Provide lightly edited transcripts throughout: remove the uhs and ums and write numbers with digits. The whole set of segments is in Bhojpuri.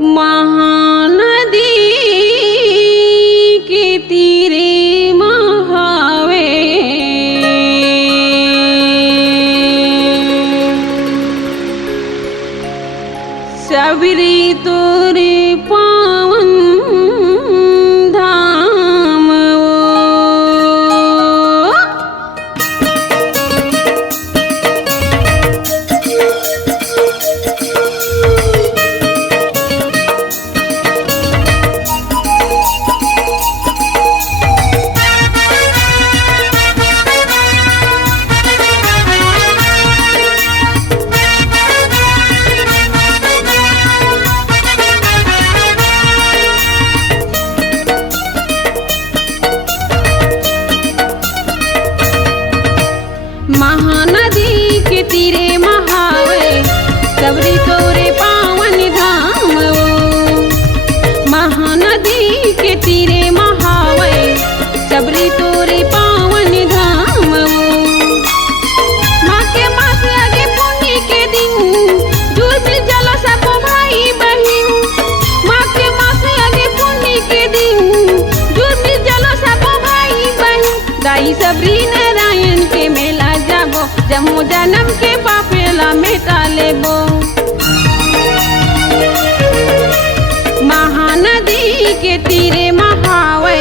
महानदी के तीरे महावे सबरी तोरे पावन धाम महानदी के तीरे महावे सबरी तोरे पावन धाम महानदी के तीरे महावे सबरी तोरे पावन धाम माँ के मास लगे पुण्य के दिन दूर भी जला सबो भाई बहन माँ के मास लगे पुण्य के दिन दूर भी जला सबो भाई बहन दाई सबरी नारायण के मेला जाबो जमो जन्म के पापेला मिटा लेबो महानदी के तीरे महावे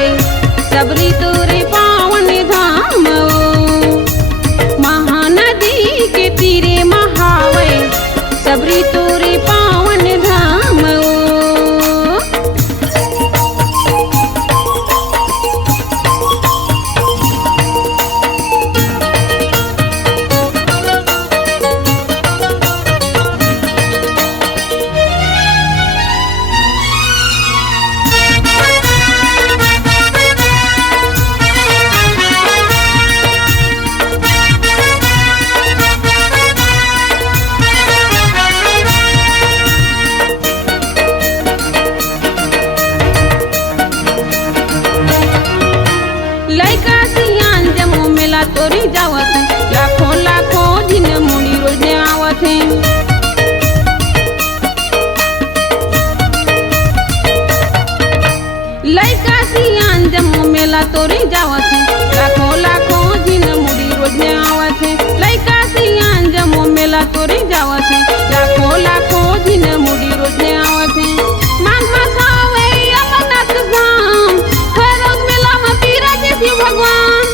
सबरी तोरे पावन धाम महानदी के तीरे महावे सबरी तोरे पावन धाम तोरी जावत लाखों लाखों दिन मुड़ी रोज आवत है लइका सियान जमो मेला तोरी जावत है लाखों लाखों दिन मुड़ी रोज आवत है लइका सियान जमो मेला तोरी जावत है लाखों लाखों दिन मुड़ी रोज आवत है मान मसावे अमरनाथ धाम हर रोज मेला में पीरा के शिव भगवान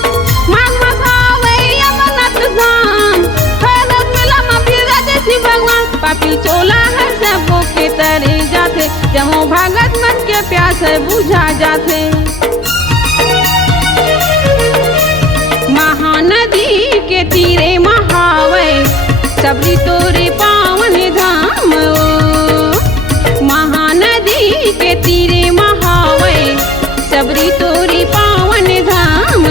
पापी चोला हर सबो के तरे जाते जमो भगत मन के प्यास बुझा जाते महानदी के तीरे महावे सबरी तोरे पावन धाम महानदी के तीरे महावे सबरी तोरे पावन धाम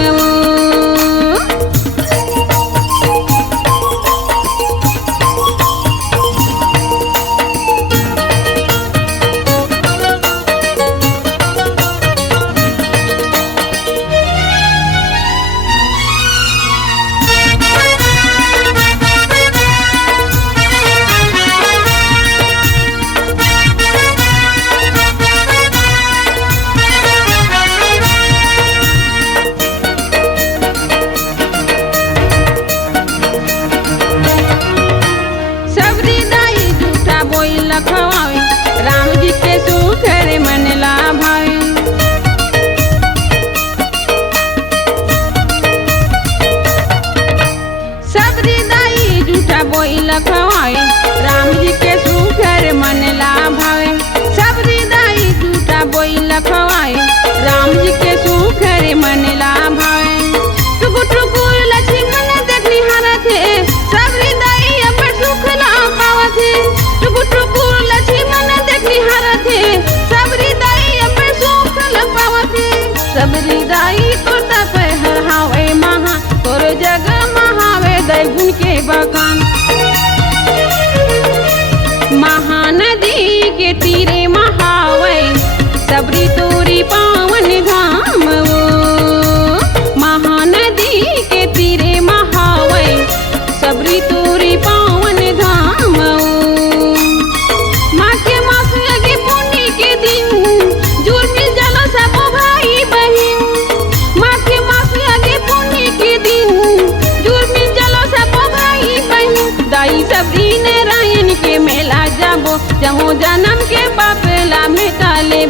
राम जी के सुख रे मन ला भावे सबरी दाई झूठा बोई लखवाए राम जी के सुख रे मन ला भावे सबरी दाई झूठा बोई लखवाए राम जी के सुख रे मन ला भावे टुकु टुकु लक्ष्मण देखनी हरत है सबरी दाई अपन सुख ला पावत है टुकु टुकु सबरी दाई अपन सुख लपावत सबरी दाई तोता पहर हावे महा तोर जग महावे दय गुण के बखान महानदी के तीरे महावे सबरी तोरी पावन धाम महानदी के तीरे महावे सबरी तोरी पावन धाम माँ के मास लगे पुण्य जाले